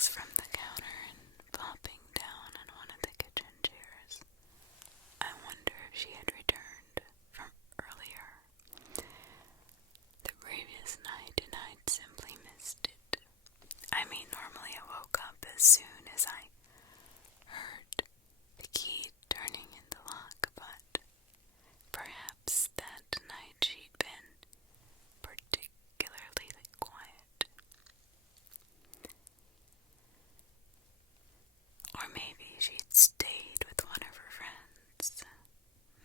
bags from the counter and plopping down on one of the kitchen chairs. I wonder if she had returned from earlier the previous night, and I'd simply missed it. I mean, normally I woke up as soon as I heard the key turning in the lock, but perhaps that night she'd been particularly quiet. Or maybe she'd stayed with one of her friends.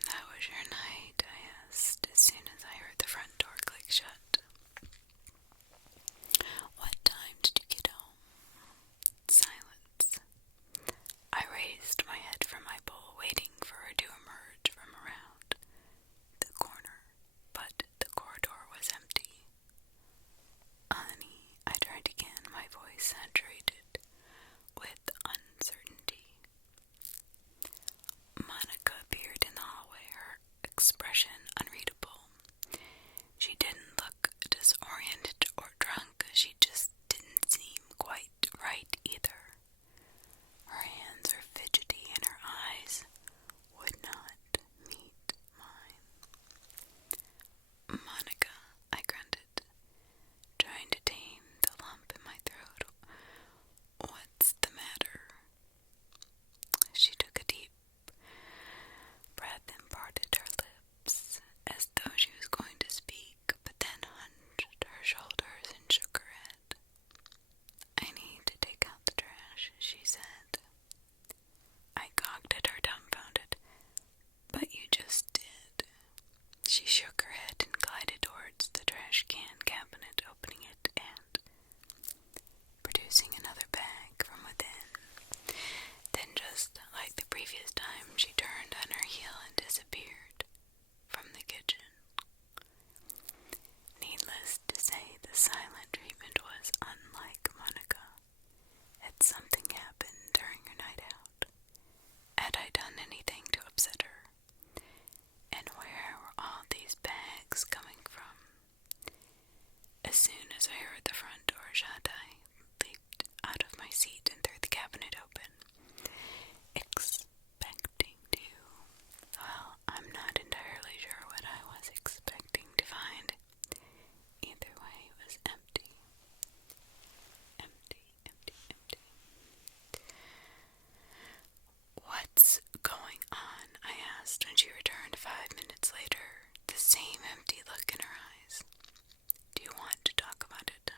"That was your night?" I asked as soon as I heard the front door click shut. "What time did you get home?" Silence. I raised my head from my bowl, waiting for her to emerge from around the corner, but the corridor was empty. "Honey," I tried again, my voice saturated with uncertainty. Monica appeared in the hallway, her expression unreadable. She didn't look disoriented or drunk, she just didn't seem quite right either. Her hands were fidgety and her eyes would not meet mine. "Monica," I grunted, trying to tame the lump in my throat. "What's the matter?" She took a deep breath and parted her lips as though she was going to speak, but then hunched her shoulders and shook her head. "I need to take out the trash," she said. I gawked at her, dumbfounded. "But you just did." She shook her head and glided towards the trash can cabinet, opening it and producing another bag from within. Then, just like the previous time, she turned on her heel and disappeared from the kitchen. Needless to say, the silent treatment was unlike Monica. Had something happened during her night out? Had I done anything to upset her? And where were all these bags coming from? As soon as I heard the front door shut, I leaped out of my seat and threw the cabinet open, expecting to, well, I'm not entirely sure what I was expecting to find. Either way, it was empty. Empty, empty, empty. "What's going on?" I asked when she returned 5 minutes later, the same empty look in her eyes. "Do you want to talk about it?"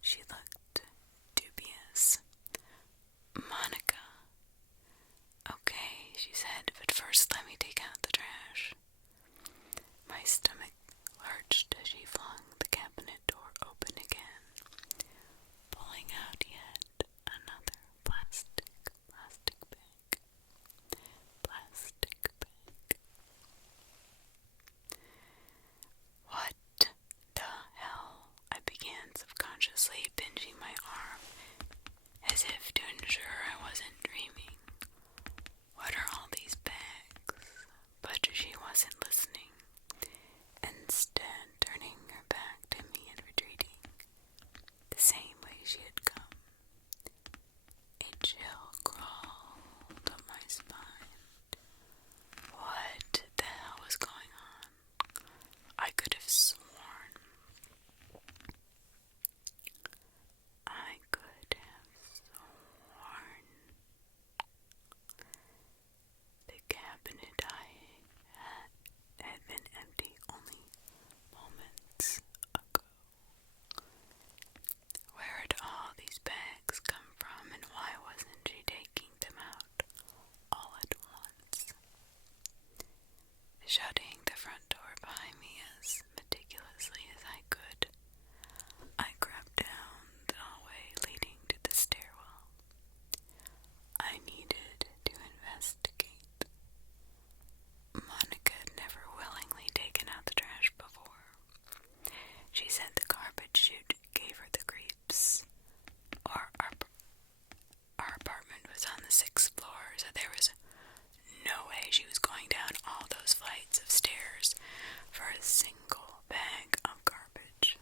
She looked dubious. "Monica." "Okay," she said, "but first let me take out the trash." My stomach lurched as she flung the cabinet door open again, pulling out yet another plastic bag. Plastic bag. "What the hell?" I began, subconsciously pinching my arm, as if to ensure I wasn't dreaming. "What are all these bags?" But she wasn't listening, instead turning her back to me and retreating, the same way she had come. A chill crawled up my spine. What the hell was going on? I could have sworn the cabinet had been empty only moments ago. Where had all these bags come from, and why wasn't she taking them out all at once? Shutting the front door behind me as meticulously as I could, I crept down the hallway leading to the stairwell. I needed to investigate. Monica had never willingly taken out the trash before. She said the garbage chute gave her the creeps. Our apartment was on the 6th floor, so there was no way she was going down all those flights of stairs for a single bag of garbage.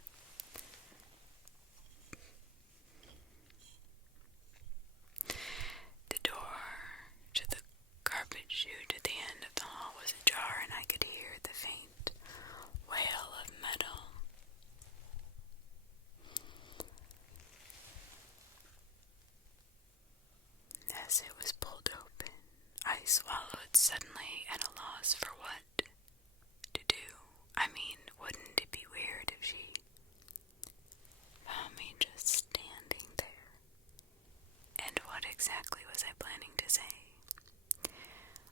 as it was pulled open, I swallowed suddenly at a loss for what to do. I mean, wouldn't it be weird if she found me just standing there? And what exactly was I planning to say?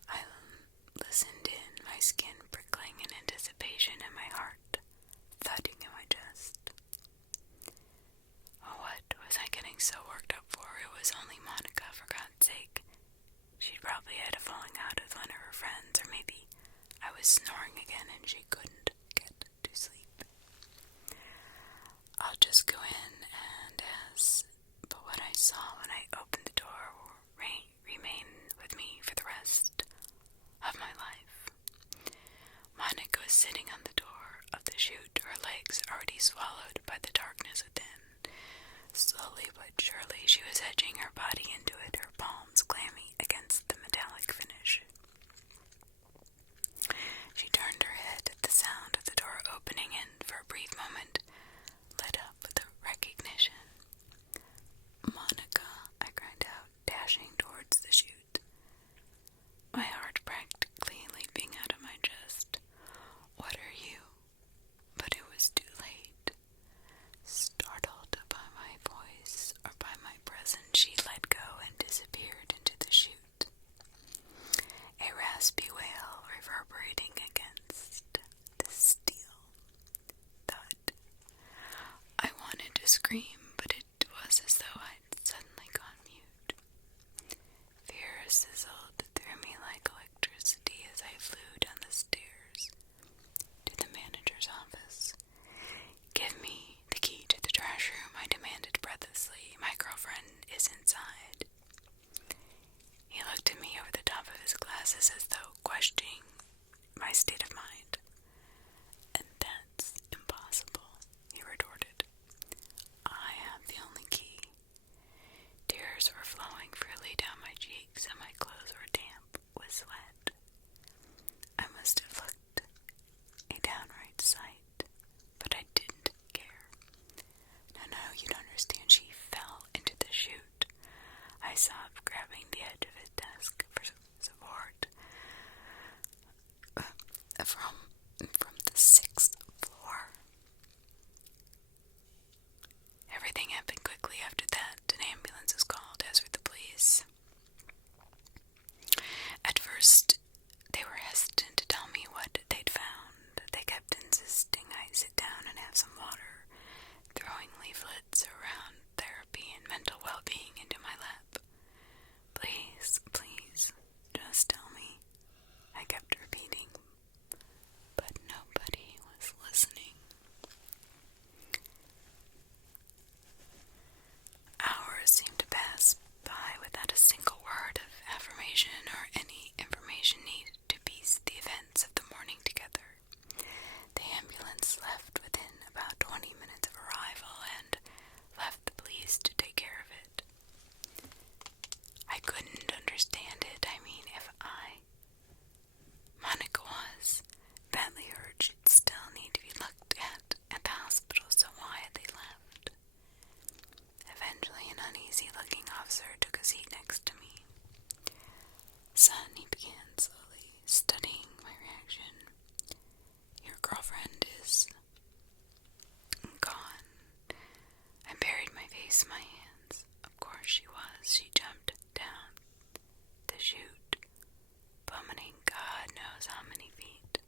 I listened in, my skin prickling in anticipation and my heart thudding in my chest. What was I getting so worked up for? It was only Monica, for God's sake. She'd probably had a falling out with one of her friends, or maybe I was snoring again and she couldn't get to sleep. I'll just go in and ask, but what I saw when I opened the door will remain with me for the rest of my life. Monica was sitting on the door of the chute, her legs already swallowed by the darkness within. Slowly but surely she was edging her body into it, her palms clammy against the metallic finish. She turned her head at the sound of the door opening and, for a brief moment, lit up with recognition. "Monica," I cried out, dashing towards the chute, my heart practically leaping out of my chest. "What are you?" But it was too late. Startled by my voice or by my presence, she let go and disappeared into the chute, a raspy wail reverberating against the steel. Thud. I wanted to scream, but it was as though I'd suddenly gone mute. Fear sizzled through me like electricity as I flew down the stairs to the manager's office. "Give me the key to the trash room," I demanded breathlessly. "My girlfriend is inside." He looked at me over the top of his glasses as though questioning my state of mind. "And that's impossible," he retorted. "I have the only key." Tears were flowing freely down my cheeks and my clothes were damp with sweat. I must have looked a downright sight, but I didn't care. No, you don't understand. She fell into the chute. I sobbed, grabbing the edge of his desk for support. From the 6th floor. Everything happened quickly after that. An ambulance was called, as were the police. At first, they were hesitant to tell me what they'd found. They kept insisting I sit down and have some water, throwing leaflets around therapy and mental well-being into my lap. Please, just tell me," I kept repeating. But nobody was listening. Hours seemed to pass by without a single word of affirmation or any information needed to piece the events of the morning together. The ambulance left within about 20 minutes of arrival and left the police to take care of it. I couldn't understand it. I mean, if Monica was badly hurt, she'd still need to be looked at the hospital, so why had they left? Eventually, an uneasy-looking officer took a seat next to me. "Son," he began slowly, studying my reaction, "your girlfriend is gone." I buried my face in my hands. Of course she was. She jumped down the chute, plummeting God knows how many feet.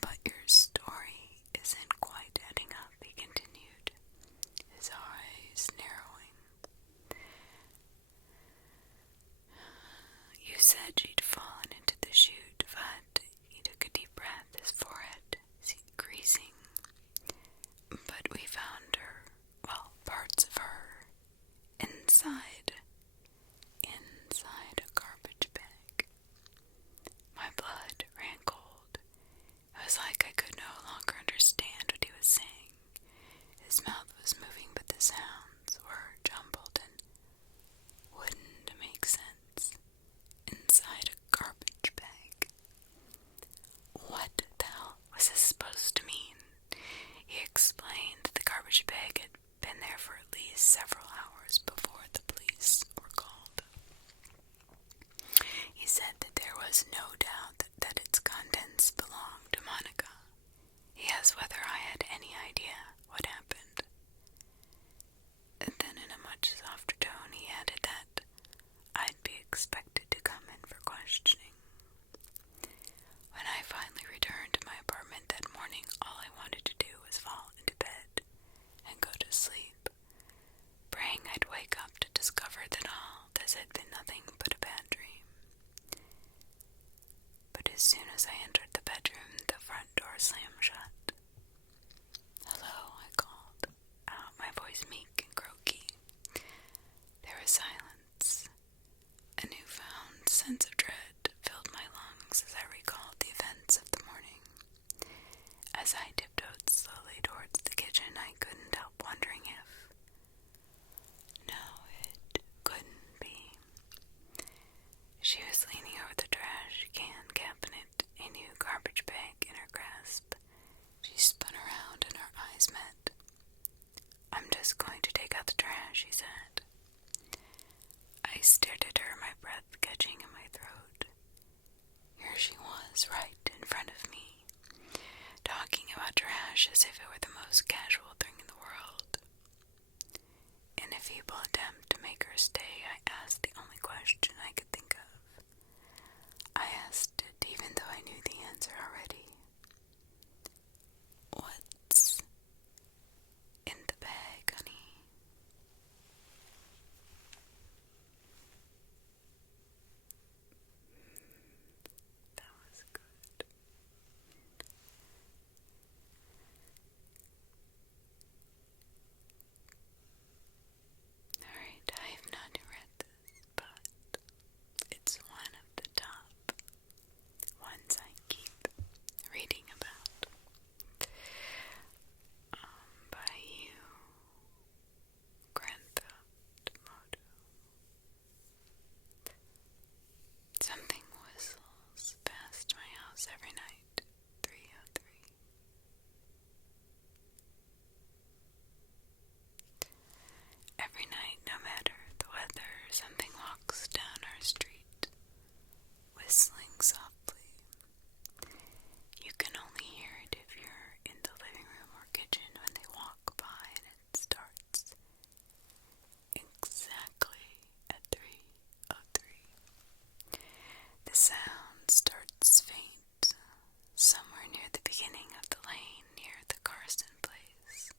"But your story isn't quite adding up," he continued, his eyes narrowing. I stared at her, my breath catching in my throat. Here she was, right in front of me, talking about trash as if it were the most casual thing in the world. In a feeble attempt to make her stay, I asked the only question I could think of. I asked it even though I knew the answer already. What's in the bag, honey? That was good. Alright, I have not read this, but it's one of the top ones I keep reading about. By you, Grand Theft Auto. Something whistles past my house every night. 303. Every night, no matter the weather, something walks down our street, whistling softly. You can only hear it if you're in the living room or kitchen when they walk by, and it starts exactly at 3:03. The sound starts faint, somewhere near the beginning of the lane near the Carson place.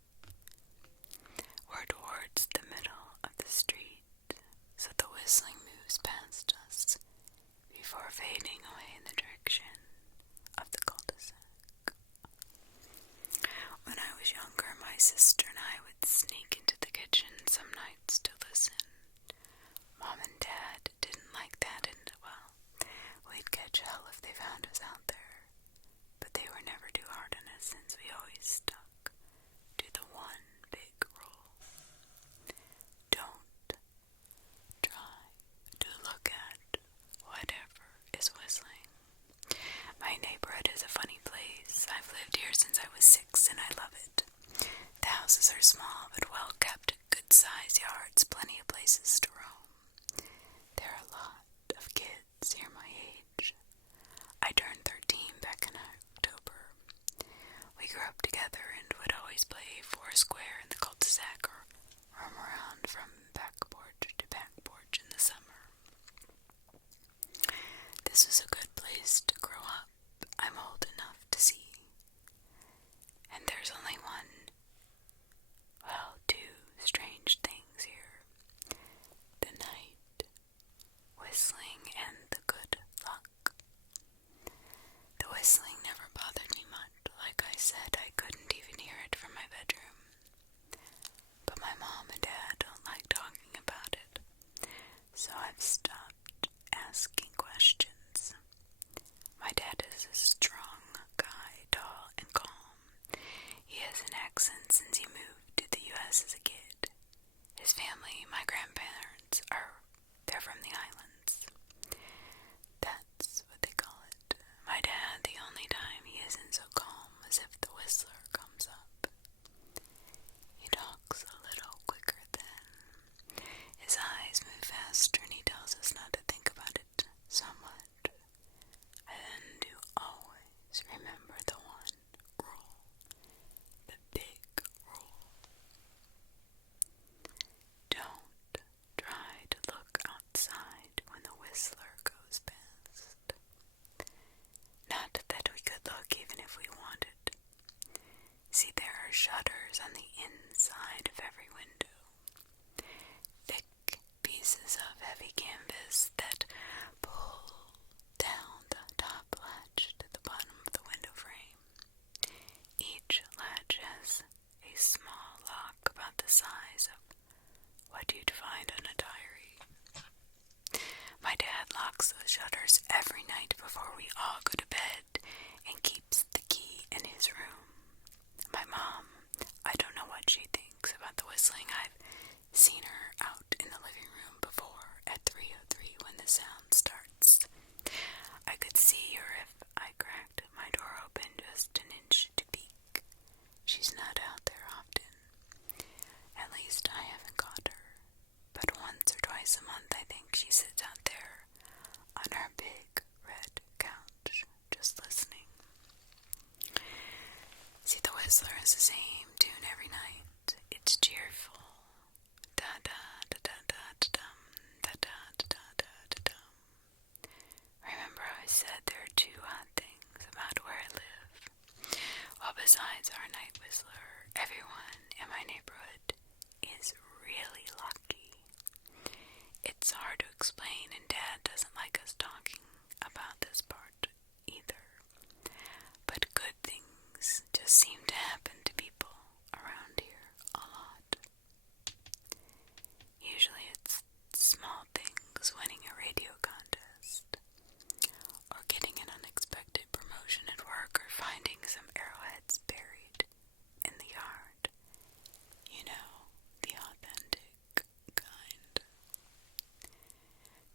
We're towards the middle of the street, so the whistling moves past us before fading away in the direction of the cul-de-sac. When I was younger, my sister and I would sneak into the kitchen some nights to listen. Mom and Dad didn't like that, and, well, we'd catch hell if they found us out there. But they were never too hard on us since we always stuck to the one big rule. Don't try to look at whatever is whistling. My neighborhood is a funny place. I've lived here since I was 6 and I love it. The houses are small but well kept, good-sized yards, plenty of places to roam. There are a lot of kids here my age. I turned 13 back in October. We grew up together and would always play foursquare in the cul-de-sac or roam around from back porch to back porch in the summer. This is a good place to grow up. I'm old enough to see. And there's only two strange things here. The night whistling and the good luck. The whistling never bothered me much. Like I said, I couldn't even hear it from my bedroom. But my mom and dad don't like talking about it, so I've stopped asking questions. My dad is a strong guy, tall and calm. He has an accent since he moved to the U.S. as a kid. His family, my grandparents, they're from the islands. That's what they call it. My dad, the only time he isn't so calm is if the whistler comes up. He talks a little quicker then. His eyes move faster and he tells us not to think about it so much. And to always remember the one rule. The big rule. Don't try to look outside when the whistler goes past. Not that we could look even if we wanted. See, there are shutters on the inside of every window. Thick pieces of heavy canvas that pull down the top latch to the bottom of the window frame. Each latch has a small lock about the size of what you'd find on a diary. My dad locks those shutters every night before we all go to bed and keeps the key in his room. My mom, I don't know what she thinks about the whistling. I've seen her out in the living room before at 3:03 when the sound starts. I could see her if I cracked my door open just an inch to peek. She's not out there often. At least I haven't caught her. But once or twice a month I think she sits out there on her big red couch, just listening. See, the Whistler is the same tune every night. It's cheerful. Da-da-da-da-da-da-dum, da-da-da-da-da-da-dum. Remember I said there are two odd things about where I live? Well, besides our night whistler, everyone in my neighborhood is really lucky. It's hard to explain, and Dad doesn't like us talking about this part either. But good things just seem to happen to people around here a lot. Usually it's small things, winning a radio contest, or getting an unexpected promotion at work, or finding some arrowheads buried in the yard. You know, the authentic kind.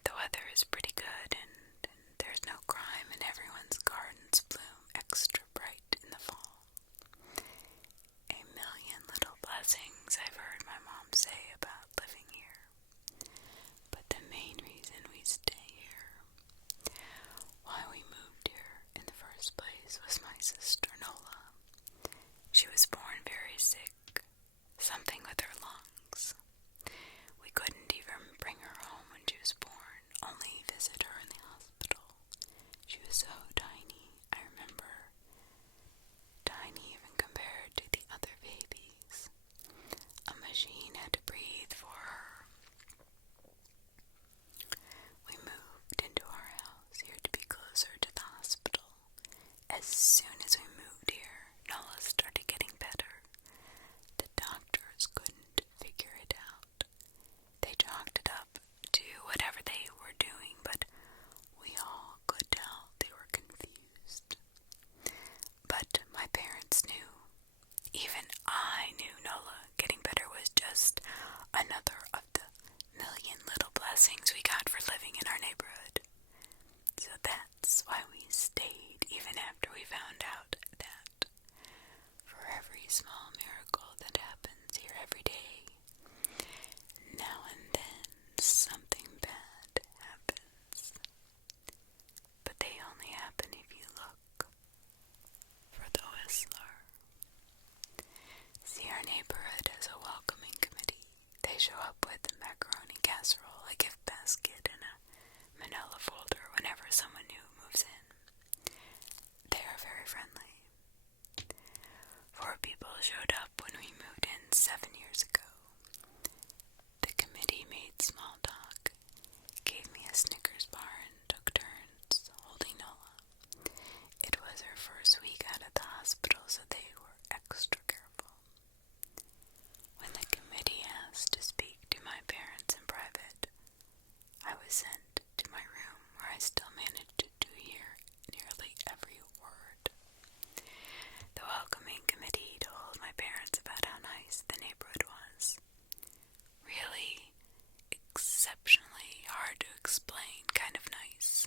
The weather is pretty good, and there's no crime, and everyone's gardens bloom extra bright in the fall. A million little blessings I've heard my mom say about living here. But the main reason we stay here, why we moved here in the first place, was my sister Nola. She was born very sick, something with her lungs. We couldn't even bring her home when she was born, only visit her in the hospital. She was so tiny, I remember. Tiny even compared to the other babies. A machine had to breathe for her. We moved into our house here to be closer to the hospital. As soon as we moved here, Nola started getting better. The doctors couldn't figure it out. They chalked it up to whatever they were doing, but we all could tell they were confused. But my parents knew. Even I knew Nola getting better was just another of the million little blessings we got for living in our neighborhood. So that's why we stayed even after we found out that for every small miracle that happens here every day, now and then something bad happens. But they only happen if you look for the Whistler. See, our neighborhood has a welcoming committee. They show up with a macaroni casserole, a gift basket, and a manila folder whenever someone new moves in. They are very friendly. 4 people showed up when we moved in 7 years ago. The committee made small talk, gave me a Snickers bar, and took turns holding Nola. It was her first week out of the hospital, so they were extra careful. When the committee asked to speak to my parents in private, I was sent to my room, where I still managed to hear nearly every word. The welcoming committee told my parents about how nice the neighborhood was. Really exceptionally hard to explain kind of nice.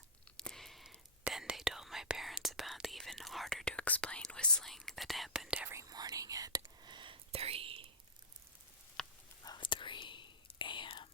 Then they told my parents about the even harder to explain whistling that happened every morning at 3 a.m.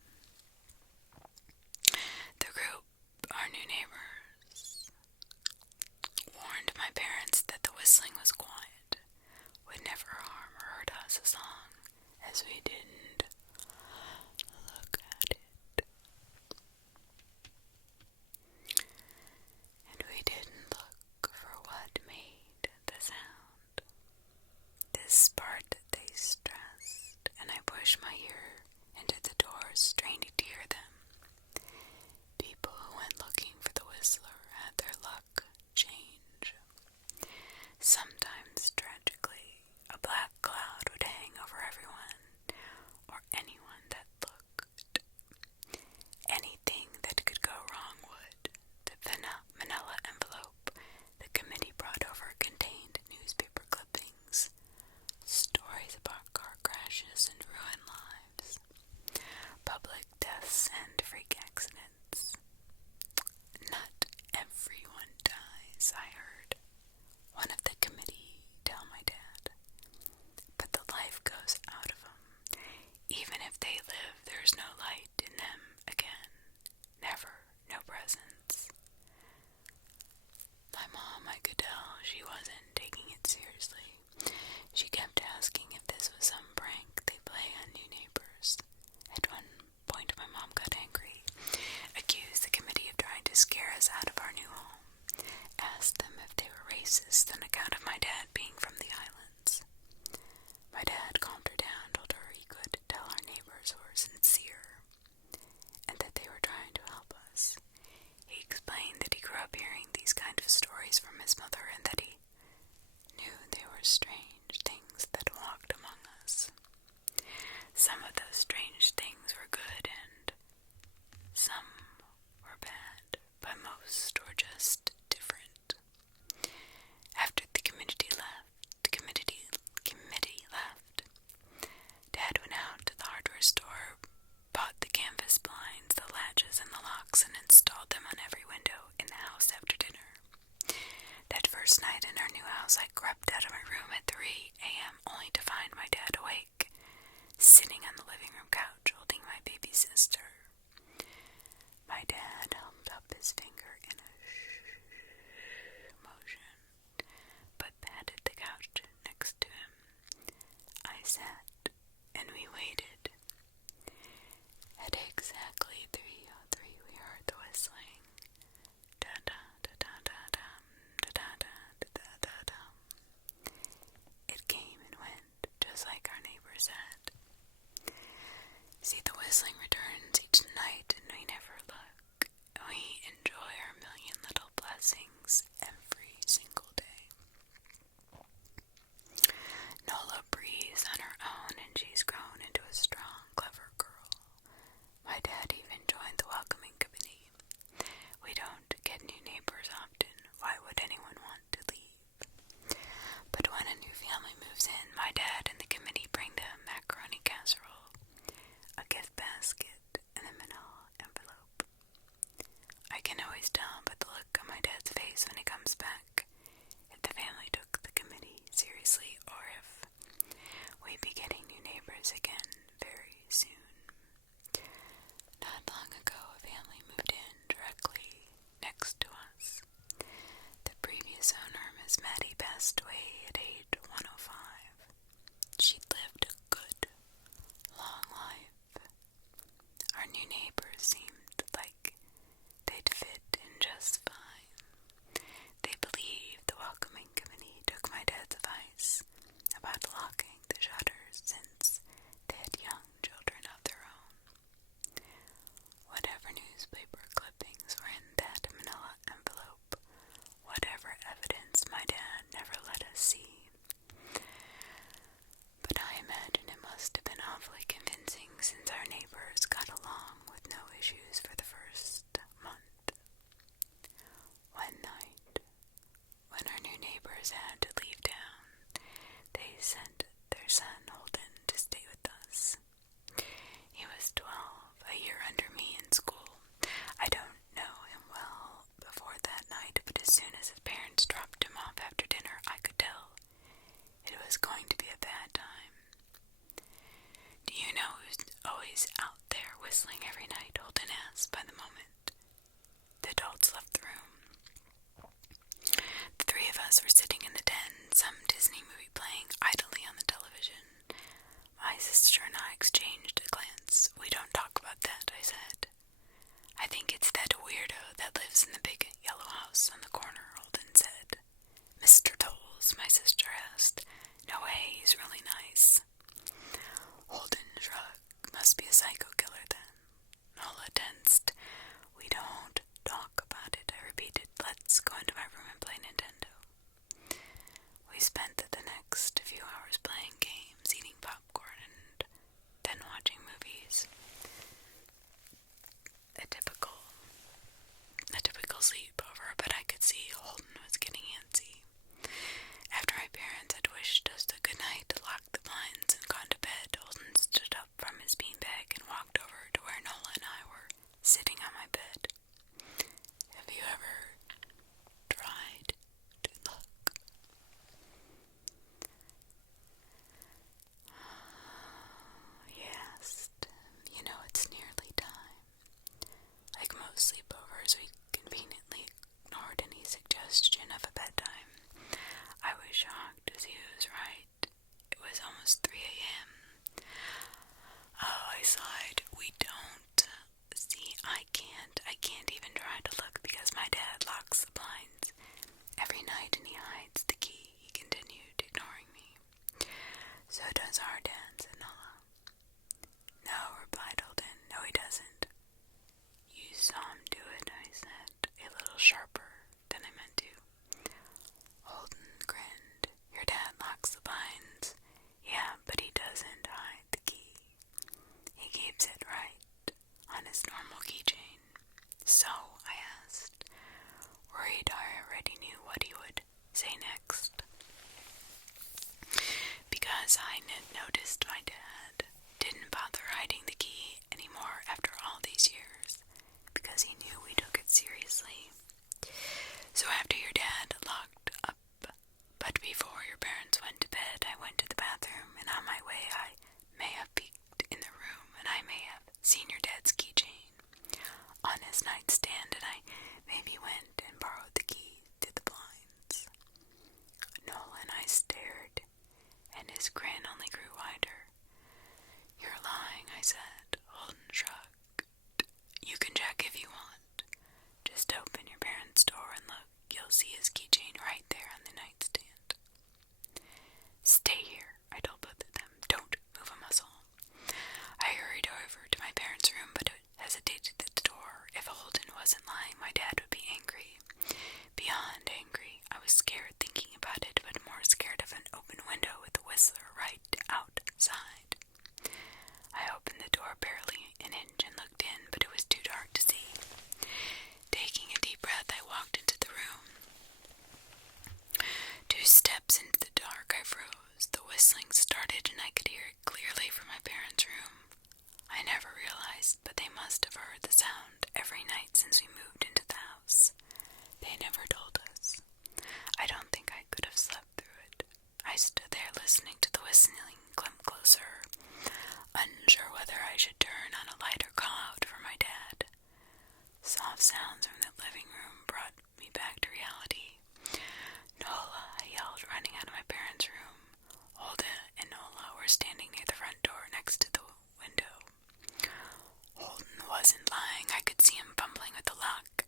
us by the moment the adults left the room. The three of us were sitting in the den, some Disney movie playing idly on the television. My sister and I exchanged a glance. "We don't talk about that," I said. "I think it's that weirdo that lives in the big yellow house on the corner," Holden said. "Mr. Tolles?" my sister asked. "No way, he's really nice." Holden shrugged. "Must be a psycho killer then." Nola tensed. "We don't talk about it," I repeated. "Let's go into my room and play Nintendo." We spent the next few hours playing games, eating popcorn, and then watching movies. A typical sleepover, but I could see Holden was getting antsy. After my parents had wished us a good night, locked the blinds, and gone to bed, Holden stood up from his beanbag and walked over to where Nola and I were sitting on my bed. "Have you ever tried to look?" He asked. "You know, it's nearly time." Like most sleepovers, we conveniently ignored any suggestion of a bedtime. I was shocked to see he was right. It was almost 3 a.m. "Oh," I sighed. "We don't. See, I can't even try to look because my dad locks the blinds every night and he hides the key," he continued, ignoring me. "So does our dad," said Nola. "No," replied Holden. "No, he doesn't." "You saw him do it," I said, a little sharper than I meant to. Holden grinned. "Your dad locks the blinds." "Yeah, but he doesn't hide the key. He keeps it right on his normal keychain." "So?" I asked, worried I already knew what he would say next. Because I noticed my dad didn't bother hiding the key anymore after all these years, because he knew we took it seriously. "So after your dad locked up, but before your parents went to bed, I went to the bathroom, and on my way I may have peeked in the room, and I may have seen your dad's keychain on his nightstand, and I maybe went and borrowed the key to the blinds." Nola and I stared, and his grin only grew wider. "You're lying," I said. Holden shrugged. "You can check if you want. Just open your parents' door and look. You'll see his keychain right there on the nightstand." "Stay here," I told both of them. "Don't move a muscle." I hurried over to my parents' room, but hesitated at the door. If Holden wasn't lying, my dad would be angry. Beyond angry, I was scared thinking about it, but more scared of an open window with a whistler right outside. I opened the door barely an inch and looked in, but it was too dark to see. Taking a deep breath, I walked into the room. 2 steps into the dark, I froze. The whistling started, and I could hear it clearly from my parents' room. I never realized, but they must have heard the sound every night since we moved into the house. They never told us. I don't think I could have slept through it. I stood there listening to the whistling come closer, unsure whether I should turn on a light or call out for my dad. Soft sounds from the living room brought me back to reality. "Nola," I yelled, running out of my parents' room. Holden and Nola were standing near the front door next to the window. Holden wasn't lying. I could see him fumbling with the lock.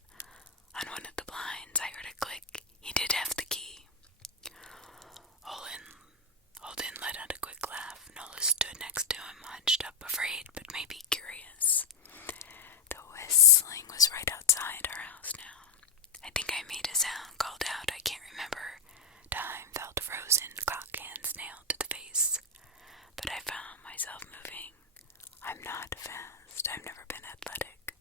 On one of the blinds, I heard a click. He did have the key. Holden let out a quick laugh. Nola stood next to him, hunched up, afraid but maybe curious. The whistling was right outside our house now. I think I made a sound, called out. I can't remember. Time felt frozen, clock hands nailed to the face. But I found myself moving. I'm not fast. I've never been athletic.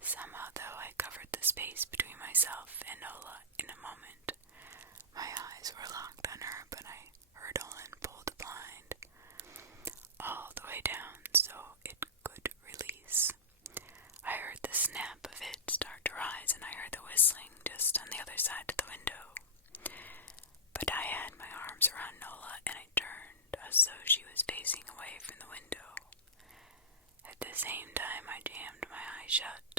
Somehow, though, I covered the space between myself and Nola in a moment. My eyes were locked on her, but I heard Olin pull the blind all the way down so it could release. I heard the snap of it start to rise, and I heard the whistling just on the other side of the window. But I had my arms around Nola, and I turned as though she was facing away from the window. At the same time, I jammed my eyes shut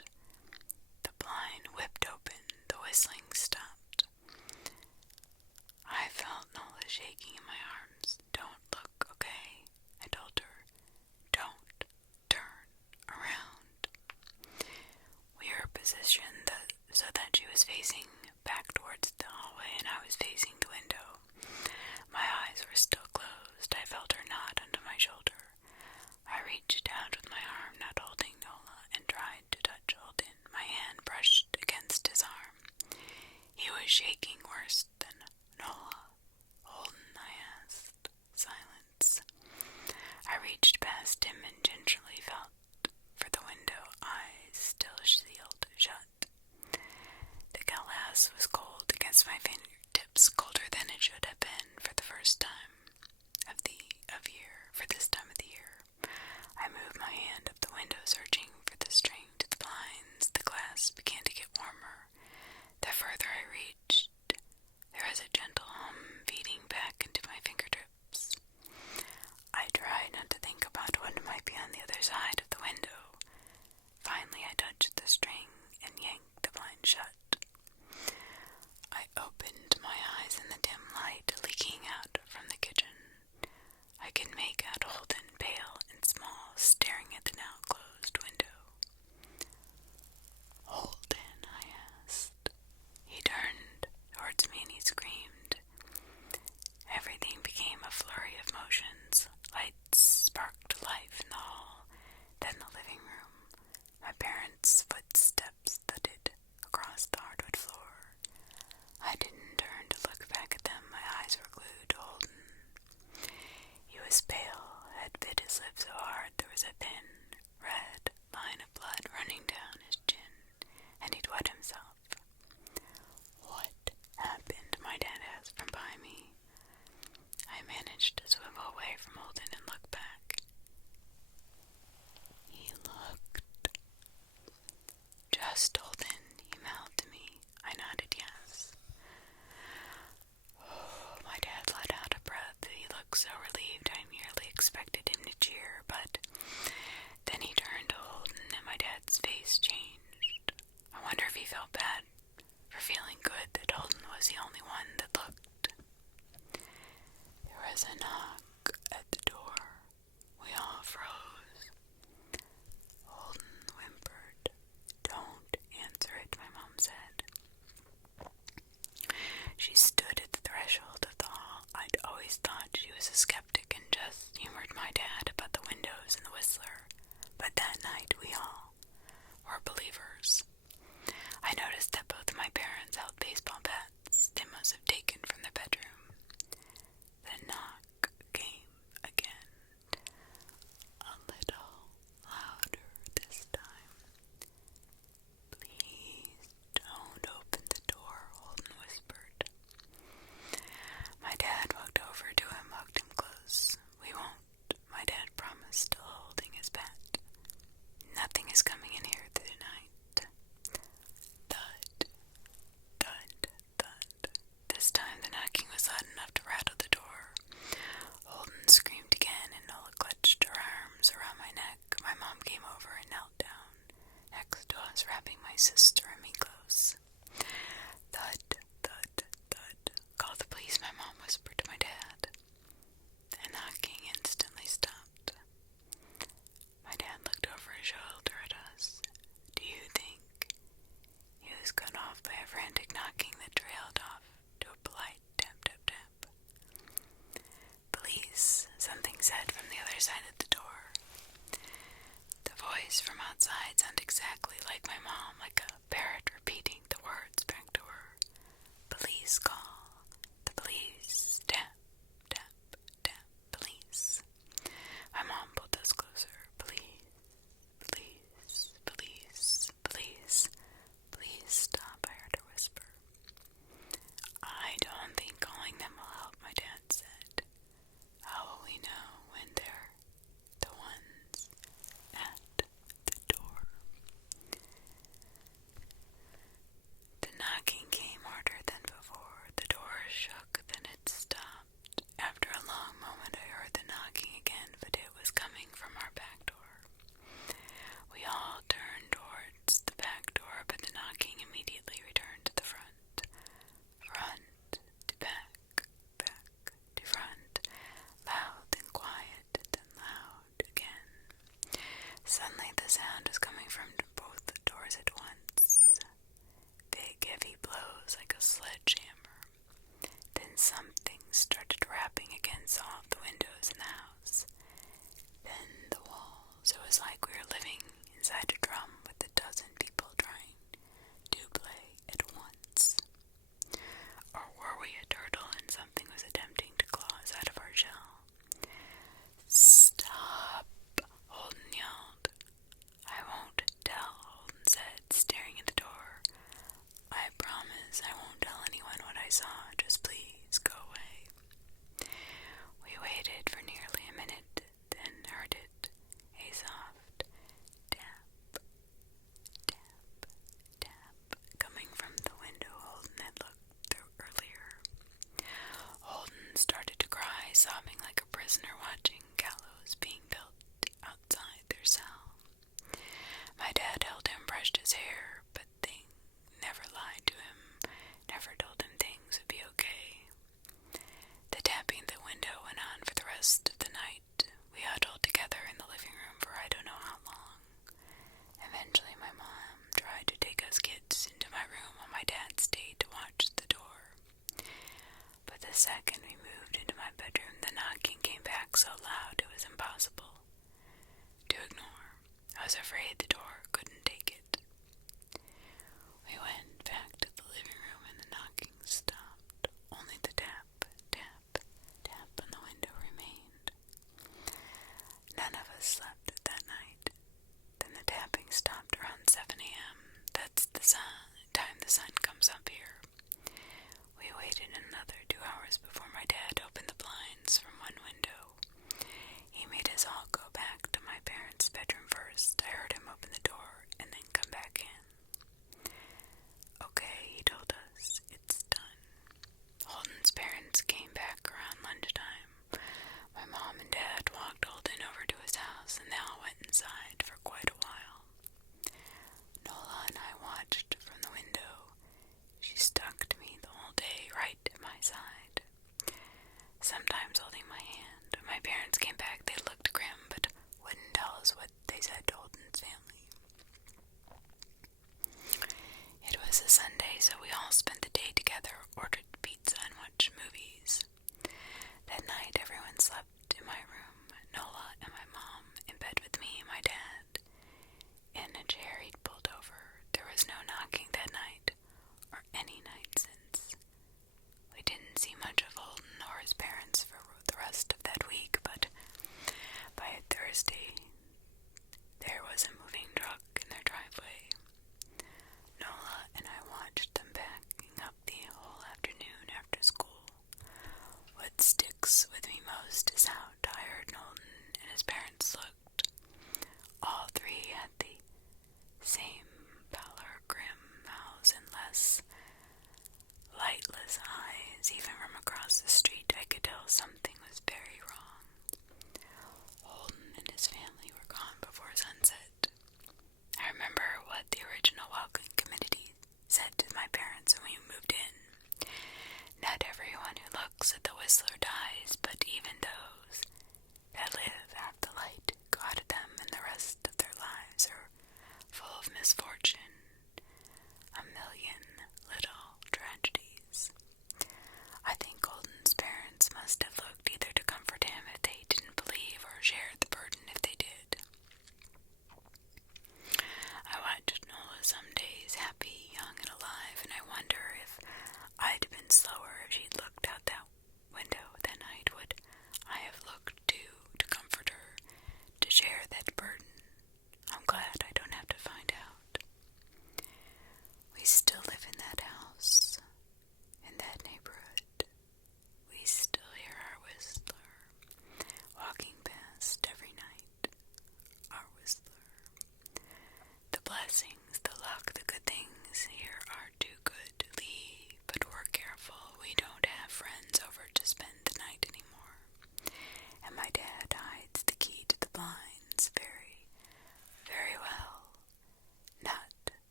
sister.